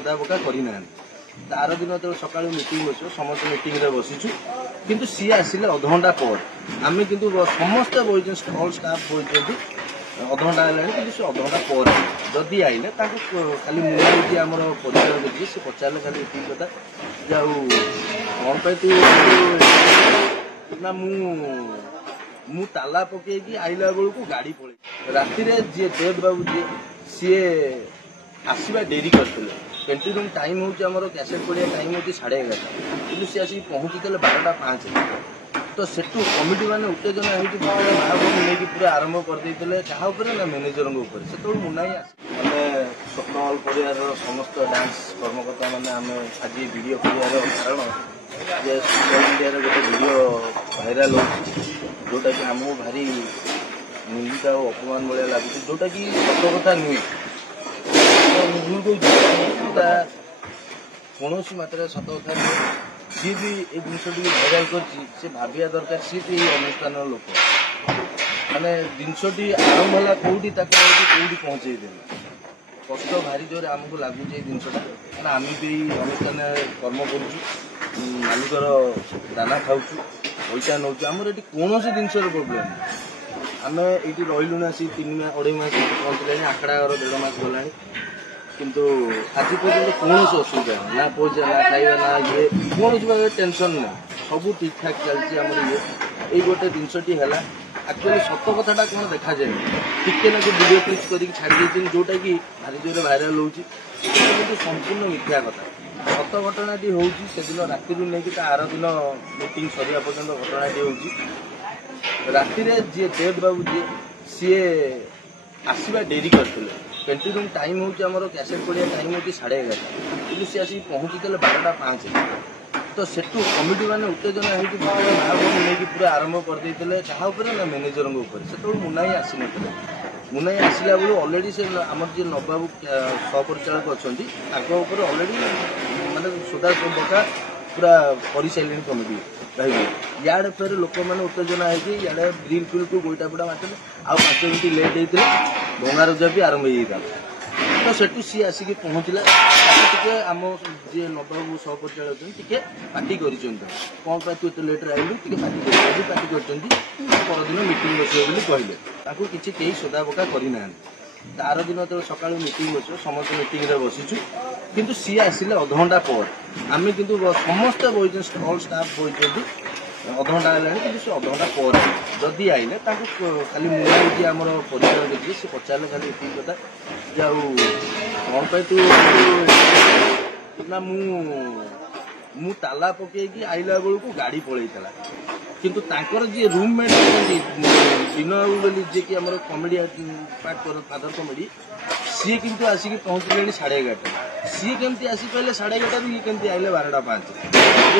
सोदा पका करना तार दिन जो सका मीटिंग बस समस्त मीटिंग बसीचु किंतु सी आसिले अधघंटा पर आम किंतु समस्ते बही ऑल स्टाफ बही अधघंटा है कि अधघंटा पर जदि आइले खाली मुझे आम परिचय देखिए सी पचारे खाली ये कथा जाऊ कौन पे तू ना मु ताला पकईकी आइला बेलू गाड़ी पड़े राति जी देव बाबू जी सी आसवा डेरी करते एंट्री रूम टाइम हूँ कैसेट पड़िया टाइम हूँ 11:30 कि सी आसिक पहुँची 12:05 तो सेठू कमिटी मैंने उत्तेजना होती महाभूमि नहीं पूरा आरंभ करदे क्या ना मैनेजर से मुना ही आसे स्वप्न हल परिवार समस्त डांस कर्मकर्ता मैंने आम आज वीडियो कर कारण जे सोशल मीडिया गोटे वीडियो भाइराल हो जोटा कि आमको भारी निंदित और अपमान भाया लगुच जोटा कि सत कथा नुहे कौन मात्रा सत कथा नुहे सी भी ये जिनस भाइराल कर भाविया दरकार सी भी अनुष्ठान लोक माने जिनसटी आरंभ है कौटी कौटी पहुँचे कष्ट भारी जोर आमको लगुच जिनसा आम भी अनुष्ठान कर्म कर मालिकर दाना खाऊ पैसा नौ आमर ये कौन जिनस प्रोब्लेम आम ये रही आसी 3-2.5 मास पहुँचले आखड़ा 1.5 मास गला किंतु आज पर्यटन कौन असुविधा ना पैसा ना खाଇବା ना ये कौन टेंशन ना सब ठीक ठाक चलती आम ये गोटे जिनसटी है एक्चुअली सत कथा कौन देखा जाए टिके ना वीडियो क्लिप करके छाड़ी जोटा कि भारी जोर भाइराल होती संपूर्ण मिथ्या कथा सत घटनाटी होदिन राति नहीं आर दिन मीटिंग सरिया पर्यटन घटनाटी हो राति जी देव बाबू जी सी आसवा डेरी करते एंट्री रूम टाइम हूँ कैसेट पड़िया टाइम हूँ 11:30 कि सी आसिक पहुँची 12:05 तो सेठू कमिटी मैंने उत्तेजना होती महाभूमि नहीं पूरा आरंभ करदे क्या ना मैनेजर से मुना ही आसी मुना ही आसला बेलू अलरेडी से आम जी नबाबू सहपरिचालक अच्छा अलरेडी मानते सोदा बका पूरा कर सारे कमिटी कहीं याडे फेर लोक मैंने उत्तेजना होती इे ग्रिल फिल को गोईटा पिटा मारते आउ 5 मिनट लेट होते भंगारुजा भी आरंभ हो तो सेठू सी आसिक पहुँचला टे आम जी नबाबू सहपरिचालक टे पार्टी कर कौन तू एत लेट्रे आइलु टे पार्टी पार्टी करदिन मीटिंग बस कहले किसी कहीं सोदा पका करना तार दिन जो सका मीटिंग बस समस्त मीटिंग बसीचु किंतु सी आसिले अधघंटा पर आम किंतु समस्ते बही ऑल स्टाफ बही अधघंटा है कि अधघंटा पर जदि आइले खाली मुझे आम परिचय देखिए सी पचारे खाली ये कथा जाऊ कौन पे तू ना मु ताला पकईकी आइला बेलू गाड़ी पड़ेगा किंतु तांकर जी रूममेट विनय बोली जी कि आम कमेडी पार्ट फादर कमेडी सी किंतु आसिक पहुँचले 11:30 सी केमती आसी पारे 11:30 ये केमती आइले 12:05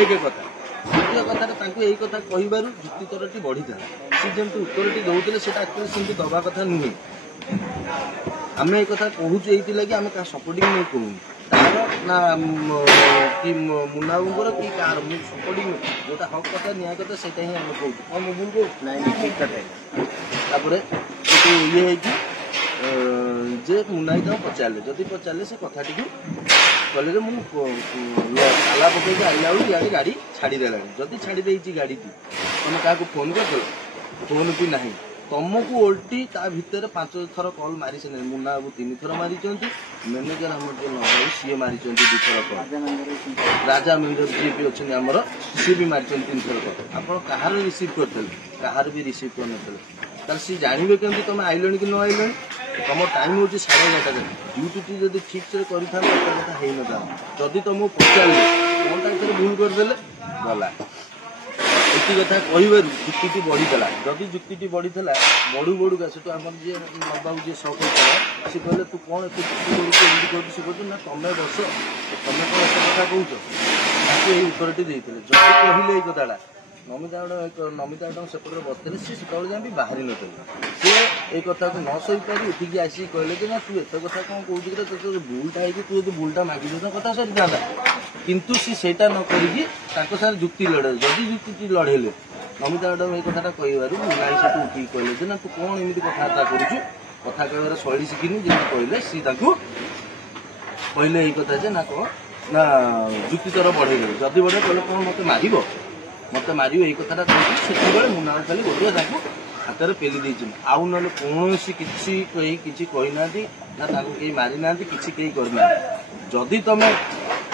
एक कथा द्वितीय कथा यही कथा कहबार जुक्तितरटी बढ़ी था सी जमी उत्तरटी दौले से एक्चुअली दवा कथा नुहे आम एक कथा कहूँ ये आम क्या सपोर्टिंग नहीं कहूँ तार ना कि मुनाबूर कि कार सपोर्टिंग जोटा हक कथा न्याय कथा से ही आम कहूँ कौन मुझे को नहीं ठीक कथा ये है कि जे मुनाई तो पचारे जदि पचारे से कथाटी कहले ताला पकईक आइला बेलू इे गाड़ी छाड़देला जदि छाड़ी गाड़ी तुम क्या फोन कर फोन भी ना तुमको ओल्टी ता भितर 5 थर कल मारी से मुन्ना बाबू 3 थर मारी मैनेजर आम जो नबाबू सी मारी 2 थर कल राजा मैनेजर जी भी अच्छे आमर सी भी मारी 3 थर कल आप कहार रिसीव करते कहार भी रिसीव कर सी जानवे कमी तुम आइल कि न आइल तुम टाइम हूँ 11:30 ड्यूटी जब ठीक से कथा हो ना जदि तुमको पचारे कौन भूल करदे गला ये कथा कहबार जुक्ति बढ़ीला जदि जुक्ति बढ़ीला बढ़ू बढ़ूका से आम जी नबाबू जी सहपरिचालक सी कहले तू कौन एत जुक्ति करूँ सी कहते ना तुम बस तुम कौन एत कथा कौच ये उत्तरटी देते जब कहले ये कथाटा नमिता मैडम सेपटे बसते सी से जाए भी बाहरी नी सी ये कथा को न सही पारि उठिकी आसिक कहले कि ना तू एत कथा कौन कौन तो भूलटा है तू जो भूलटा मागिद तो कथा सरी था किंतु सी सेटा न कर जुक्ति लड़े जदि जुक्ति लड़ेले नमिता मैडम ये कथा कहबार मुनाई से उठिकी कहले ना तू कौन एमती कथबार्ता करुचु कथा कहबार शैली शिखिनी जमी कहले सी कहले यही कथा जे ना कौन ना जुक्ति तर बढ़े जदि बढ़े कहले कौन मत मार यही कथा से मुना खाली गोटे हाथ में पेली देती आउ ना कौन किसी कही ना कहीं मारी ना कि करना जदि तुम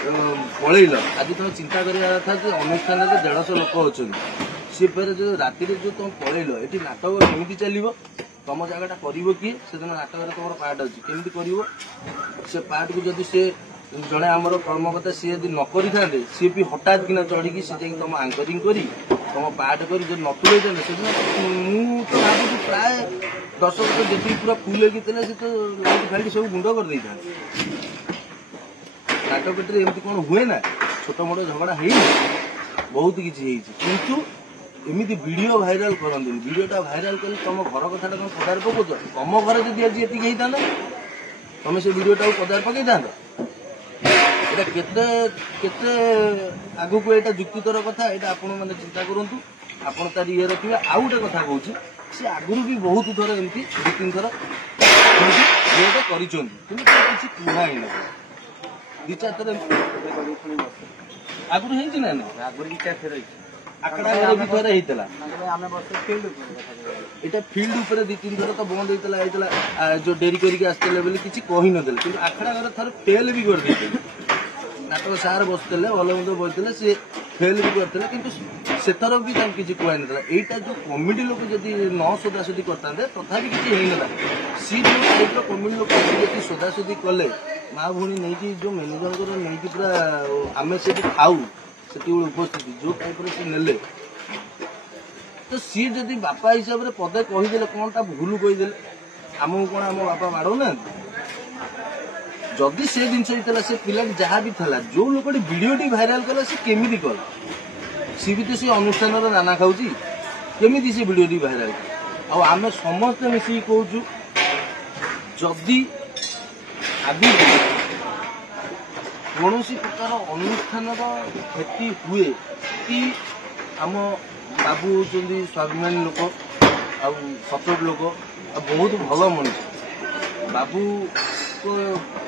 पलैल आज तुम चिंता करा था कि अनुष्ठान 150 लोक अच्छा सी फिर जो राति जो तुम पलैल ये नाटक केमी चलो तुम जगटा कर किए से नाटक तुम पार्ट अच्छी केमी कर से पार्ट को जदि से जड़े आम कर्मकर्ता सी यदि न करें सी भी हठात किना चढ़ी सी तुम आंकरिंग कर तुम पार्ट कर न तुले से तो भावी प्राय दर्शक जी पूरा फुल होगी से तो लाइट फाइट सब गुंड कर दे नाटक एमती कौन हुए ना छोट मोट झगड़ा है बहुत किसी किंतु एमती वीडियो भाइराल करते वीडियोटा भाइराल कले तुम घर कथा कौन पदार पकाच तुम घर जब आज ये होता तुम से वीडियोटा पदार पकई था केते आगु को एटा जुक्तितर कथा एटा आपण माने चिंता करंतु आपण तार ये रखिबे आ गोटे कथा कहूची से आगुरु भी बहुत थर एमती दु तीन थर ये करिसंती किंतु किछि कुहा ही न दि चार थर आगुरु हेंची ना आगुरु भी चार थर आकड़ा घर भी थोड़े होता यहाँ फिल्ड उपर 2-3 थर तो बंद होता जो डेरी करके आसते बोले किसी कही ना कि आखड़ा घर थर फेल भी कर नाटक सार बसते भल मत बसते सी फेल भी करते कि से थर भी किसी कह ना यहाँ जो कमिटी लोक जब न सोदासोदी करते तथापि किसी होना सी जो टाइप कमिटी लोक जब सोदासोदी कले माँ भूणी नहीं जो मैनेजर नहीं पूरा आम से खाऊ से उपस्थिति जो टाइप से नेले तो सी जदि बापा हिसाब से पदे कहीदे कौन टा भूल कहीदे आमको कौन आम बापा माड़ना जदि से जिन से पिला जहाँ भी था जो लोक वीडियो भाइराल कला से केमी कला सी भी तो सी अनुष्ठान नाना खाऊँ केमी से वीडियो भाइराल आम समस्ते मिसिक कहूँ जदि आदि कौन प्रकार अनुष्ठान क्षति हुए कि आम बाबू होती स्वाभिमानी लोक आ सपोर्ट लोक आ बहुत भल मनुष्य बाबू को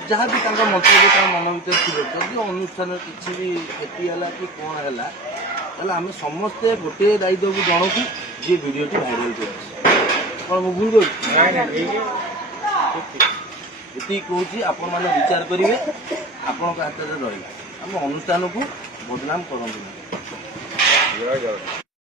जहाँ भी मंतव्य मन भर थी जदि अनुष्ठान किसी भी क्षति है कि कौन है आम समस्ते गोटे दायित्व को जन को जी वीडियो भाइराल कर भूल ये कहूँ आपण मैंने विचार करेंगे आपण हाथ में रहा आम अनुष्ठान को बदनाम करूँ।